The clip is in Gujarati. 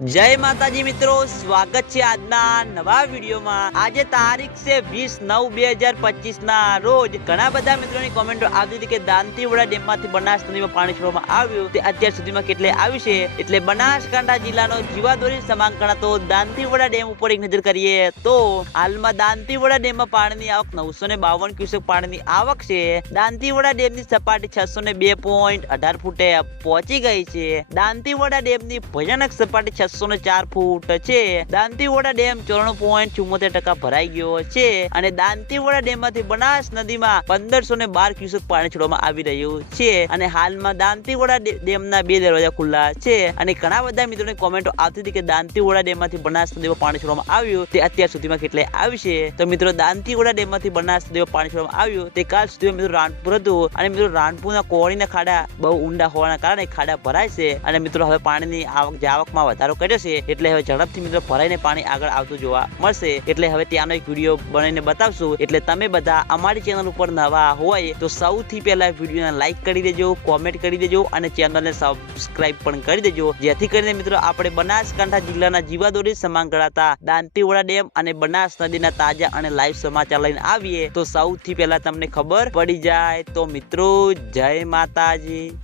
જય માતાજી મિત્રો, સ્વાગત છે આજના નવા વિડીયોમાં. આજે તારીખ છે વીસ નવ બે હજાર પચીસ ના રોજ ઘણા બધા મિત્રોની કોમેન્ટો આવતી હતી કે દાંતીવાડા ડેમમાંથી બનાસ નદીમાં પાણી છોડવામાં આવ્યું. તે અત્યાર સુધીમાં કેટલે આવ્યું છે. એટલે બનાસકાંઠા જિલ્લાનો જીવાદોરી સમાંગ ગણાતો દાંતીવાડા ડેમ ઉપર એક નજર કરીએ તો હાલમાં દાંતીવાડા ડેમમાં પાણીની આવક નવસો ને બાવન ક્યુસેક પાણીની આવક છે. દાંતીવાડા ડેમની સપાટી છસો ને બે પોઈન્ટ અઢાર ફૂટે પહોંચી ગઈ છે. દાંતીવાડા ડેમની ભયાનક સપાટી છસો ને ચાર ફૂટ છે. દાંતીવાડા ડેમ ચોરાણું પોઈન્ટ ચુમ્મોતેર ટકા ભરાઈ ગયો છે અને દાંતીવાડા ડેમમાંથી બનાસ નદીમાં પંદરસો ને બાર ક્યુસેક પાણી છોડવામાં આવી રહ્યું છે. અને હાલમાં દાંતીવાડા ડેમના બે દરવાજા ખુલ્લા છે. અને ઘણા બધા મિત્રોની કોમેન્ટો આવતી હતી કે દાંતીવાડા ડેમમાંથી બનાસ નદીમાં પાણી છોડવામાં આવ્યું. તે અત્યાર સુધીમાં કેટલે આવશે? તો મિત્રો, દાંતીવાડા ડેમમાંથી બનાસ નદીમાં પાણી છોડવામાં આવ્યું. તે કાલ સુધીમાં મિત્રો રાણપુર હતું. અને મિત્રો રાણપુરના કોળીના ખાડા બહુ ઊંડા હોવાના કારણે ખાડા ભરાય છે. અને મિત્રો, હવે પાણીની આવક, જાવકમાં વધારો કર્યો છે એટલે હવે ઝડપથી મિત્રો ભરાઈને પાણી આગળ આવતું જોવા મળશે. એટલે હવે ત્યાંનો એક વીડિયો બનાવીને બતાવશું. એટલે તમે બધા અમારી ચેનલ ઉપર નવા હોય તો સૌથી પહેલા વિડીયોને લાઈક કરી દેજો કોમેન્ટ કરી દેજો અને ચેનલને સબસ્ક્રાઇબ પણ કરી દેજો. જેથી કરીને મિત્રો આપણે બનાસકાંઠા જિલ્લાના જીવાદોરી સમાન ગણાતા દાંતીવાડા ડેમ અને બનાસ નદીના તાજા અને લાઈવ સમાચાર લઈને આવીએ તો સૌથી પહેલા તમને ખબર પડી જાય. તો મિત્રો, જય માતાજી.